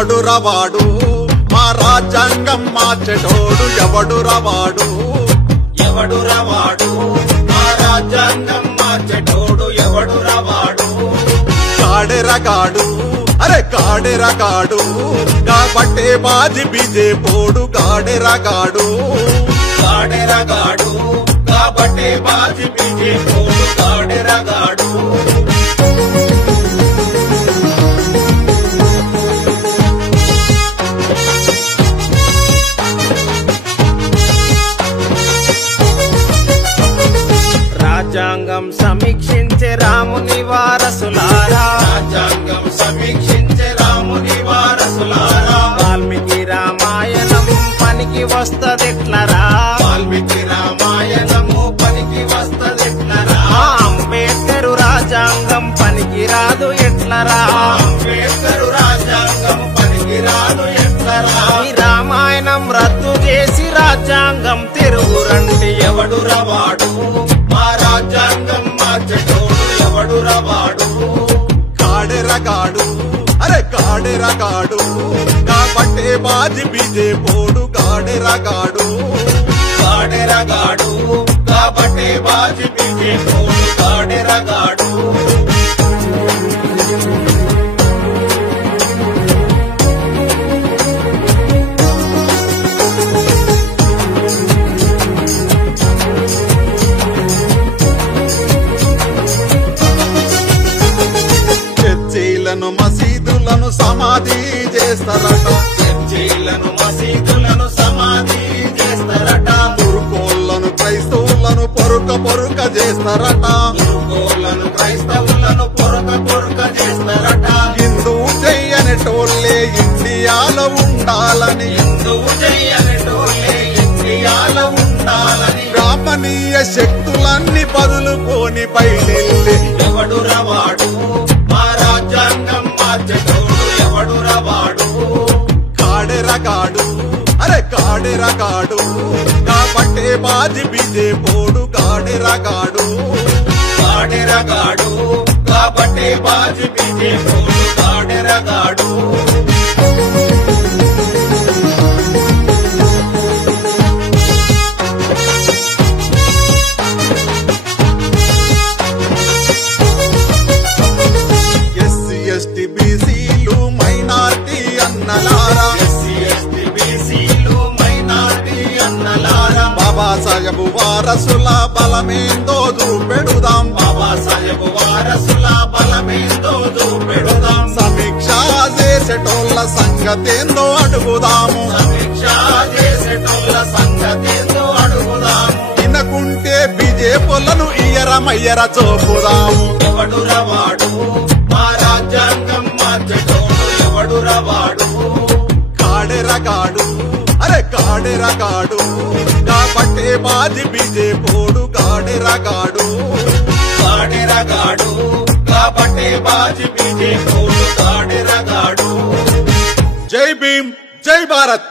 ఎవడురా వాడు మా రాజ్యాంగం మార్చెటోడు ఎవడురా వాడు ఎవడురా వాడు మా రాజ్యాంగం మార్చెటోడు ఎవడురా వాడు కాడెరగాడు అరే కాడెరగాడు కాబట్టే బాజి బీజే పోడు కాడెరగాడు కాడెరగాడు కాబట్టే బాజి బీజే పోడు కాడెరగాడు రాజ్యాంగం సమీక్షించే రాముని వారసులారా రాజ్యాంగం సమీక్షించే రాముని వారసులారా వాల్మీకి రామాయణం పనికి వస్తదెట్లరా వాల్మీకి రామాయణము పనికి వస్తదెట్లరా అంబేద్కరు రాజ్యాంగం పనికి రాదు ఎట్లరా అంబేద్కరు రాజ్యాంగం పనికి రాదు ఎట్లరా ఈ రామాయణం రద్దు చేసి రాజ్యాంగం తిరుగురండి ఎవడురా వాడు మా రాజ్యాంగం మార్చెటోడు ఎవడురా వాడు కాడెరగాడు అరే కాడెరగాడు కాబట్టే బాజి బీజే పోడు కాడెరగాడు కాడెరగాడు కాబట్టే బాజి బీజే పోడు కాడెరగాడు మసీదులను సమాధి చేస్తారట చర్చిలను మసీదులను సమాధి చేస్తారట తురుకోళ్లను క్రైస్తవులను పొరుక చేస్తారట తురుకోళ్లను క్రైస్తవులను పొరుక చేస్తారట హిందువు చెయ్యనటోళ్ళే ఇండియాలో ఉండాలని హిందువు చెయ్యనటోళ్ళే ఇండియాలో ఉండాలని బ్రాహ్మణీయ శక్తులన్నీ బదులుకొని బయలుదేరి ఎవడురా వాడు మా రాజ్యాంగం మార్చెటోడు ఎవడురా వాడు కాడెరగాడు అరే కాడెరగాడు కాబట్టే బాజి బీజే పోడు కాడెరగాడు కాడెరగాడు కాబట్టే బాజి బీజే పోడు కాడెరగాడు ఎస్సీ బీసీలు మైనార్టీ అన్నలారా ఎస్సీ ఎస్టీ బీసీలు మైనార్టీ అన్నలారా బాబాసాహెబ్ వారసుల బలమేందో చూపెడుదాం బాబాసాహెబ్ వారసుల బలమేందో చూపెడుదాం సమీక్ష చేసేటోళ్ళ సంగతేందో అడుగుదాము సమీక్ష చేసేటోళ్ళ సంగతేందో అడుగుదాము వినకుంటే బీజేపీలను ఇయరమయ్యర చూపుదాము ఎవడురా వాడు మా రాజ్యాంగం మార్చెటోడు ఎవడురా వాడు కాడెరగాడు అరే కాడెరగాడు కాబట్టే బాజి బీజే పోడు కాడెరగాడు కాడెరగాడు కాబట్టే బాజి బీజే పోడు కాడెరగాడు జై భీమ్ జై భారత్.